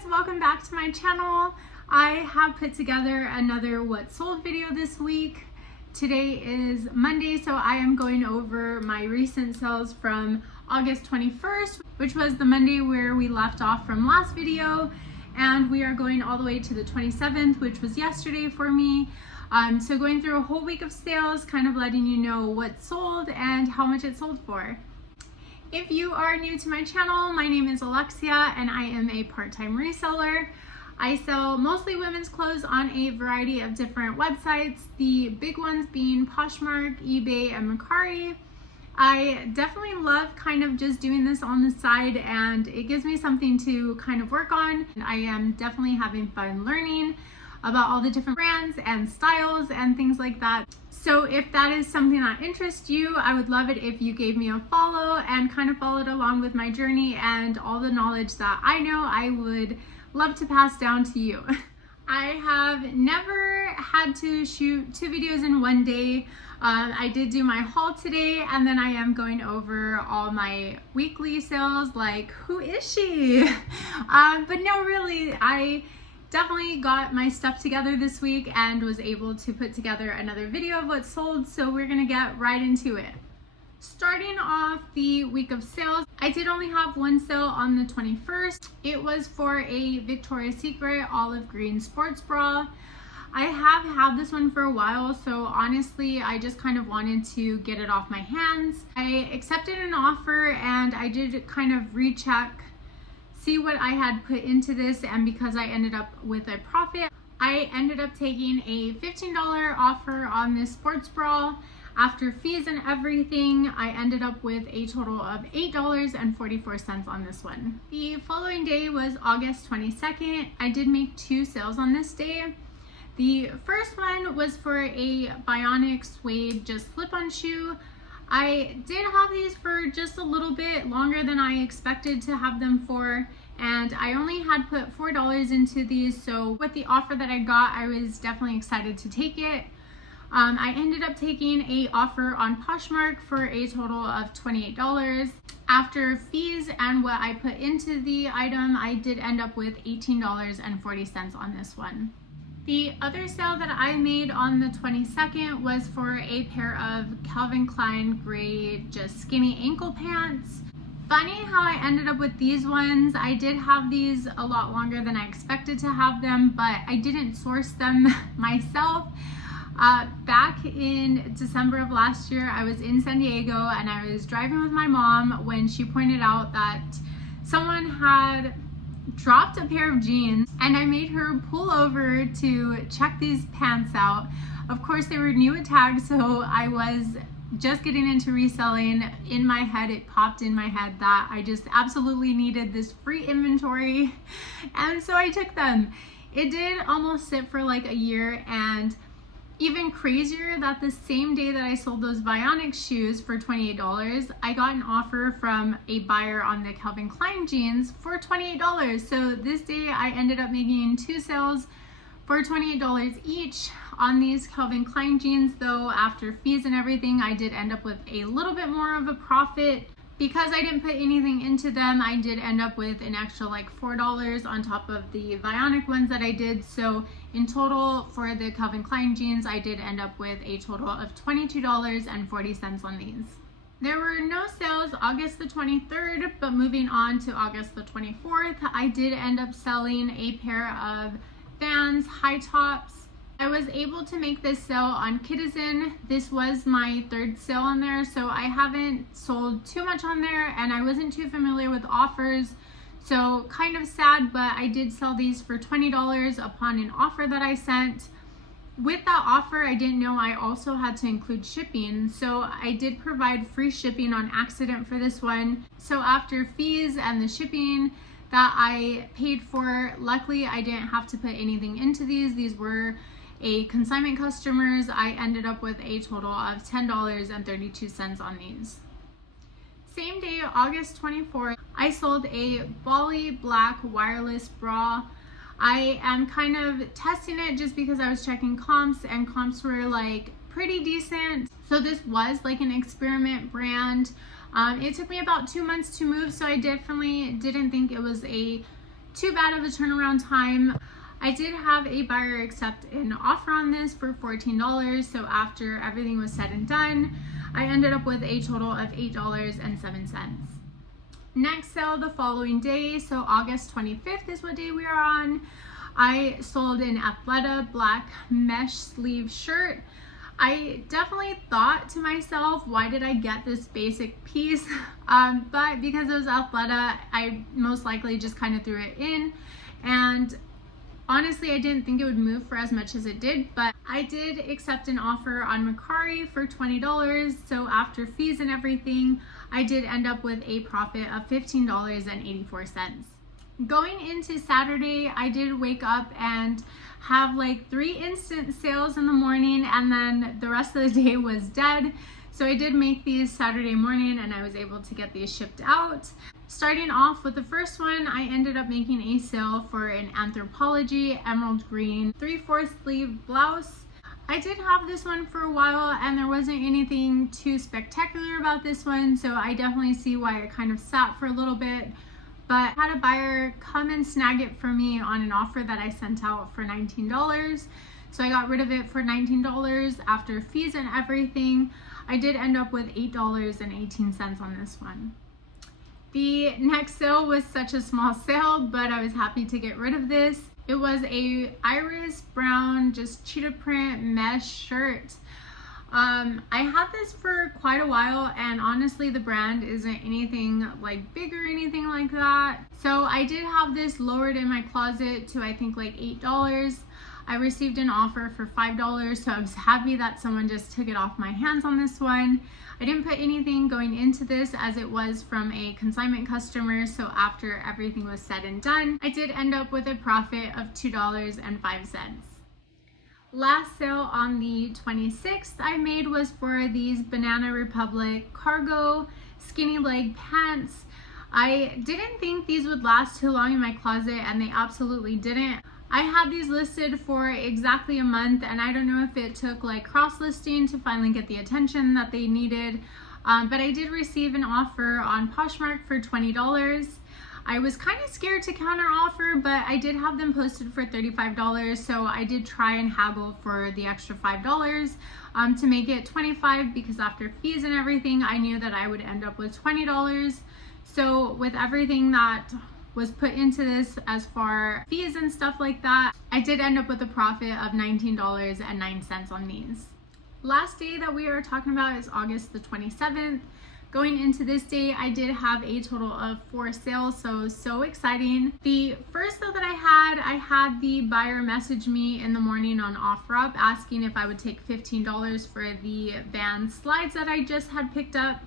guys, welcome back to my channel. I have put together another what sold video this week. Today is Monday, so I am going over my recent sales from August 21st, which was the Monday where we left off from last video, and we are going all the way to the 27th, which was yesterday for me. So going through a whole week of sales, kind of letting you know what sold and how much it sold for. If you are new to my channel, my name is Alexia and I am a part-time reseller. I sell mostly women's clothes on a variety of different websites, the big ones being Poshmark, eBay, and Mercari. I definitely love kind of just doing this on the side, and it gives me something to kind of work on. I am definitely having fun learning about all the different brands and styles and things like that. So if that is something that interests you, I would love it if you gave me a follow and kind of followed along with my journey and all the knowledge that I know I would love to pass down to you. I have never had to shoot 2 videos in one day. I did do my haul today, and then I am going over all my weekly sales, like who is she? But no, really, I definitely got my stuff together this week and was able to put together another video of what sold, so we're gonna get right into it. Starting off the week of sales, I did only have one sale on the 21st. It was for a Victoria's Secret olive green sports bra. I have had this one for a while, so honestly, I just kind of wanted to get it off my hands. I accepted an offer and I did kind of recheck, see what I had put into this, and because I ended up with a profit, I ended up taking a $15 offer on this sports bra. After fees and everything, I ended up with a total of $8.44 on this one. The following day was August 22nd. I did make 2 sales on this day. The first one was for a Bionic suede just slip-on shoe. I did have these for just a little bit longer than I expected to have them for, and I only had put $4 into these, so with the offer that I got, I was definitely excited to take it. I ended up taking a offer on Poshmark for a total of $28. After fees and what I put into the item, I did end up with $18.40 on this one. The other sale that I made on the 22nd was for a pair of Calvin Klein gray just skinny ankle pants. Funny how I ended up with these ones. I did have these a lot longer than I expected to have them, but I didn't source them myself. Back in December of last year, I was in San Diego and I was driving with my mom when she pointed out that someone had dropped a pair of jeans, and I made her pull over to check these pants out. Of course, they were new at tag, so I was just getting into reselling. In my head, it popped in my head that I just absolutely needed this free inventory, and so I took them. It did almost sit for like a year, and even crazier that the same day that I sold those Bionic shoes for $28, I got an offer from a buyer on the Calvin Klein jeans for $28. So this day I ended up making 2 sales for $28 each on these Calvin Klein jeans, though after fees and everything, I did end up with a little bit more of a profit. Because I didn't put anything into them, I did end up with an extra like $4 on top of the Bionic ones that I did. So in total for the Calvin Klein jeans, I did end up with a total of $22.40 on these. There were no sales August the 23rd, but moving on to August the 24th, I did end up selling a pair of Vans high tops. I was able to make this sale on Kitizen. This was my 3rd sale on there, so I haven't sold too much on there, and I wasn't too familiar with offers, so kind of sad, but I did sell these for $20 upon an offer that I sent. With that offer, I didn't know I also had to include shipping, so I did provide free shipping on accident for this one. So after fees and the shipping that I paid for, luckily I didn't have to put anything into these. These were a consignment customers. I ended up with a total of $10.32 on these. Same day, August 24th, I sold a Bali black wireless bra. I am kind of testing it just because I was checking comps, and comps were like pretty decent. So this was like an experiment brand. It took me about 2 months to move, so I definitely didn't think it was a too bad of a turnaround time. I did have a buyer accept an offer on this for $14, so after everything was said and done, I ended up with a total of $8.07. Next sale the following day, so August 25th is what day we are on. I sold an Athleta black mesh sleeve shirt. I definitely thought to myself, why did I get this basic piece? But because it was Athleta, I most likely just kind of threw it in, and honestly, I didn't think it would move for as much as it did, but I did accept an offer on Mercari for $20. So after fees and everything, I did end up with a profit of $15.84. Going into Saturday, I did wake up and have like 3 instant sales in the morning, and then the rest of the day was dead. So I did make these Saturday morning and I was able to get these shipped out. Starting off with the first one, I ended up making a sale for an Anthropologie emerald green 3/4 sleeve blouse. I did have this one for a while and there wasn't anything too spectacular about this one, so I definitely see why it kind of sat for a little bit. But I had a buyer come and snag it for me on an offer that I sent out for $19. So I got rid of it for $19 after fees and everything. I did end up with $8.18 on this one. The next sale was such a small sale, but I was happy to get rid of this. It was a iris brown, just cheetah print mesh shirt. I had this for quite a while, and honestly the brand isn't anything like big or anything like that. So I did have this lowered in my closet to I think like $8. I received an offer for $5, so I was happy that someone just took it off my hands on this one. I didn't put anything going into this as it was from a consignment customer, so after everything was said and done, I did end up with a profit of $2.05. Last sale on the 26th I made was for these Banana Republic cargo skinny leg pants. I didn't think these would last too long in my closet, and they absolutely didn't. I had these listed for exactly a month, and I don't know if it took like cross-listing to finally get the attention that they needed, but I did receive an offer on Poshmark for $20. I was kind of scared to counter offer, but I did have them posted for $35, so I did try and haggle for the extra $5 to make it $25, because after fees and everything, I knew that I would end up with $20. So with everything that was put into this as far fees and stuff like that, I did end up with a profit of $19.09 on these. Last day that we are talking about is August the 27th. Going into this day, I did have a total of 4 sales, so exciting. The first sale that I had the buyer message me in the morning on OfferUp asking if I would take $15 for the Vans slides that I just had picked up.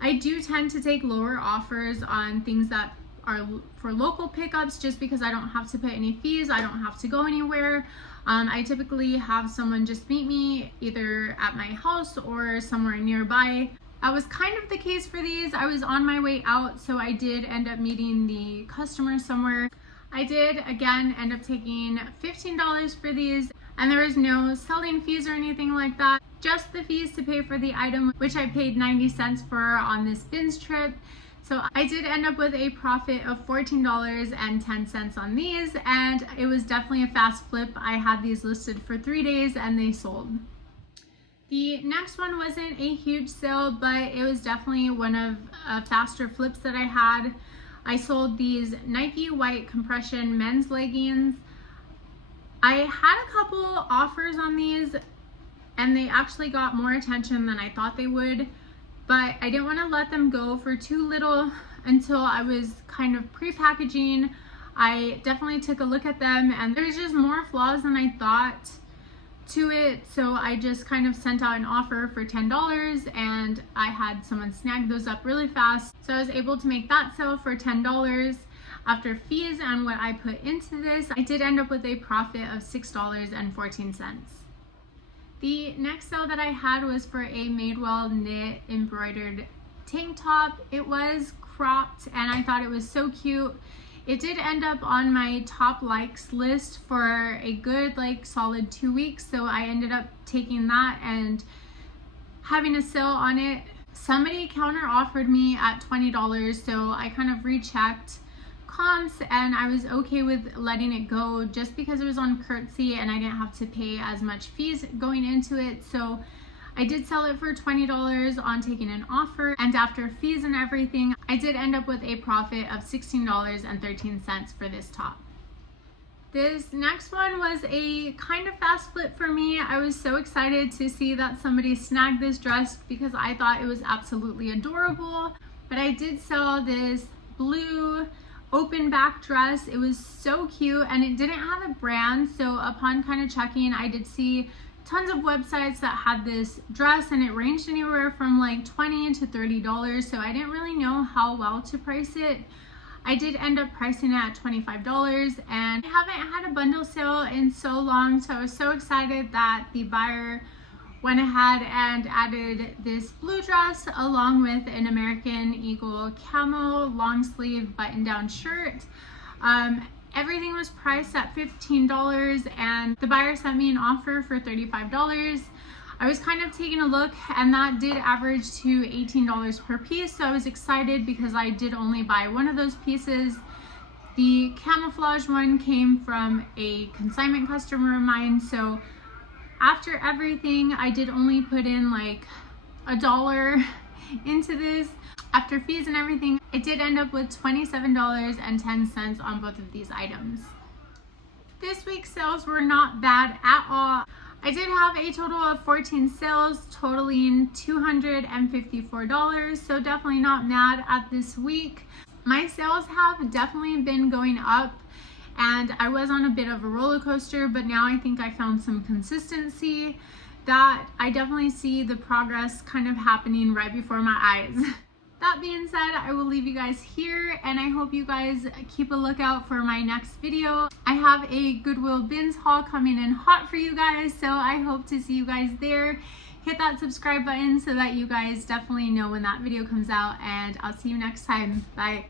I do tend to take lower offers on things that are for local pickups, just because I don't have to pay any fees, I don't have to go anywhere. I typically have someone just meet me either at my house or somewhere nearby. That was kind of the case for these. I was on my way out, so I did end up meeting the customer somewhere. I did again end up taking $15 for these, and there was no selling fees or anything like that, just the fees to pay for the item, which I paid 90 cents for on this bins trip. So I did end up with a profit of $14.10 on these, and it was definitely a fast flip. I had these listed for 3 days and they sold. The next one wasn't a huge sale, but it was definitely one of faster flips that I had. I sold these Nike white compression men's leggings. I had a couple offers on these, and they actually got more attention than I thought they would, but I didn't want to let them go for too little until I was kind of pre-packaging. I definitely took a look at them, and there's just more flaws than I thought to it, so I just kind of sent out an offer for $10, and I had someone snag those up really fast, so I was able to make that sale for $10. After fees and what I put into this, I did end up with a profit of $6.14. The next sale that I had was for a Madewell knit embroidered tank top. It was cropped and I thought it was so cute. It did end up on my top likes list for a good solid 2 weeks, so I ended up taking that and having a sale on it. Somebody counter offered me at $20, so I kind of rechecked, comps, and I was okay with letting it go just because it was on Curtsy and I didn't have to pay as much fees going into it. So I did sell it for $20 on taking an offer, and after fees and everything, I did end up with a profit of $16.13 for this top. This next one was a kind of fast flip for me. I was so excited to see that somebody snagged this dress because I thought it was absolutely adorable. But I did sell this blue open back dress. It was so cute, and it didn't have a brand. So upon kind of checking, I did see tons of websites that had this dress, and it ranged anywhere from like $20 to $30. So I didn't really know how well to price it. I did end up pricing it at $25, and I haven't had a bundle sale in so long, so I was so excited that the buyer went ahead and added this blue dress along with an American Eagle camo long sleeve button down shirt. Everything was priced at $15, and the buyer sent me an offer for $35. I was kind of taking a look, and that did average to $18 per piece, so I was excited because I did only buy one of those pieces. The camouflage one came from a consignment customer of mine, so after everything, I did only put in like $1 into this. After fees and everything, it did end up with $27.10 on both of these items. This week's sales were not bad at all. I did have a total of 14 sales totaling $254, so definitely not mad at this week. My sales have definitely been going up, and I was on a bit of a roller coaster, but now I think I found some consistency that I definitely see the progress kind of happening right before my eyes. That being said, I will leave you guys here, and I hope you guys keep a lookout for my next video. I have a Goodwill bins haul coming in hot for you guys, so I hope to see you guys there. Hit that subscribe button so that you guys definitely know when that video comes out, and I'll see you next time. Bye.